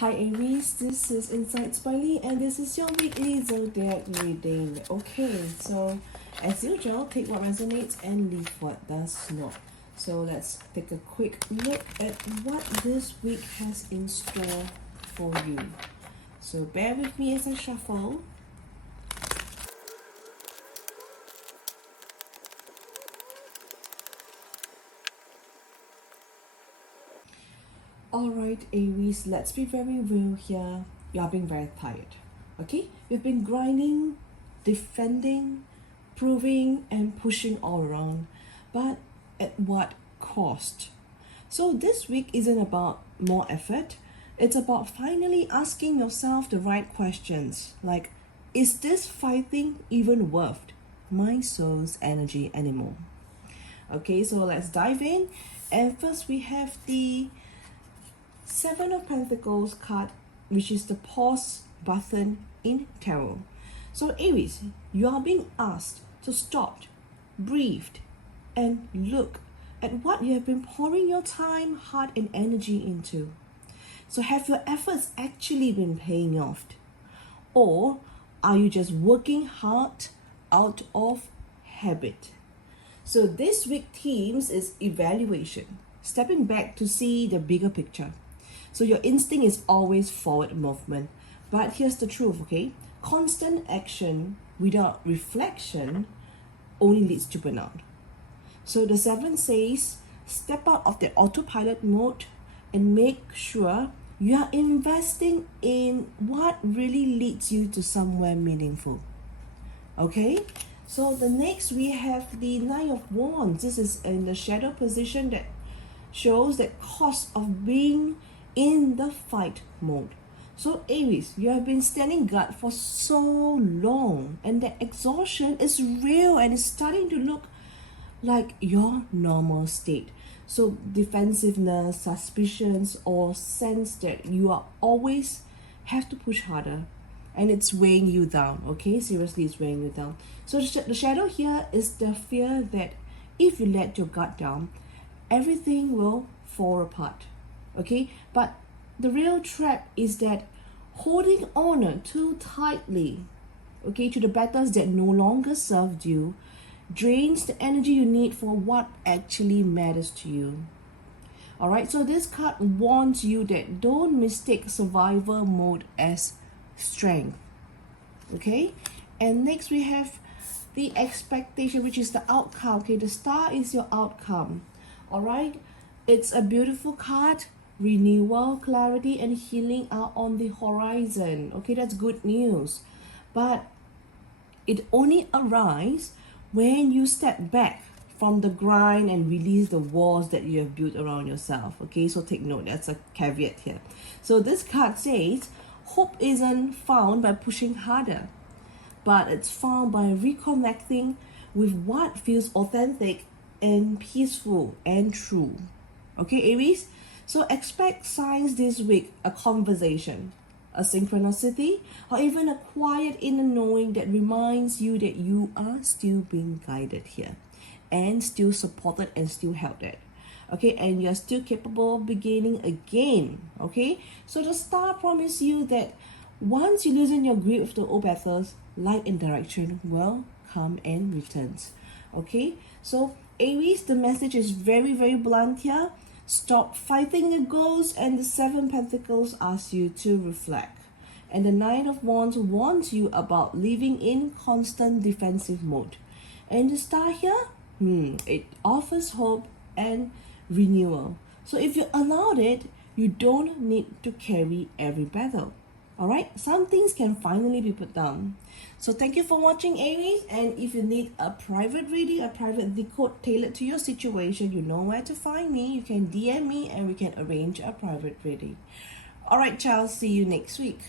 Hi Aries, this is InsightsByLi and this is your weekly zodiac reading. Okay, so as usual, take what resonates and leave what does not. So let's take a quick look at what this week has in store for you. So bear with me as I shuffle. Alright Aries, let's be very real here. You are being very tired. Okay? You've been grinding, defending, proving and pushing all around. But at what cost? So this week isn't about more effort. It's about finally asking yourself the right questions. Like, is this fighting even worth my soul's energy anymore? Okay, so let's dive in. And first we have the Seven of Pentacles card, which is the pause button in tarot. So Aries, you are being asked to stop, breathe, and look at what you have been pouring your time, heart, and energy into. So have your efforts actually been paying off? Or are you just working hard out of habit? So this week themes is evaluation, stepping back to see the bigger picture. So your instinct is always forward movement. But here's the truth, okay? Constant action without reflection only leads to burnout. So the 7 says, step out of the autopilot mode and make sure you are investing in what really leads you to somewhere meaningful. Okay? So the next we have the 9 of Wands. This is in the shadow position that shows the cost of being in the fight mode. So Aries, you have been standing guard for so long and the exhaustion is real and it's starting to look like your normal state. So defensiveness, suspicions, or sense that you are always have to push harder and it's weighing you down. Okay, seriously, it's weighing you down. So the shadow here is the fear that if you let your guard down, everything will fall apart. Okay, but the real trap is that holding on too tightly, okay, to the battles that no longer served you drains the energy you need for what actually matters to you. All right, so this card warns you that don't mistake survival mode as strength. Okay, and next we have the expectation, which is the outcome. Okay, the star is your outcome. All right, it's a beautiful card. Renewal, clarity, and healing are on the horizon. Okay, that's good news. But it only arises when you step back from the grind and release the walls that you have built around yourself. Okay, so take note, that's a caveat here. So this card says, hope isn't found by pushing harder, but it's found by reconnecting with what feels authentic and peaceful and true. Okay, Aries? So expect signs this week, a conversation, a synchronicity, or even a quiet inner knowing that reminds you that you are still being guided here and still supported and still held at. Okay, and you're still capable of beginning again. Okay, so the star promises you that once you loosen your grip of the old battles, light and direction will come and returns. Okay, so Aries, the message is very, very blunt here. Stop fighting the ghosts, and the 7 Pentacles asks you to reflect. And the 9 of Wands warns you about living in constant defensive mode. And the star here, it offers hope and renewal. So if you allowed it, you don't need to carry every battle. Alright, some things can finally be put down. So thank you for watching, Aries. And if you need a private reading, a private decode tailored to your situation, you know where to find me. You can DM me and we can arrange a private reading. Alright, child, see you next week.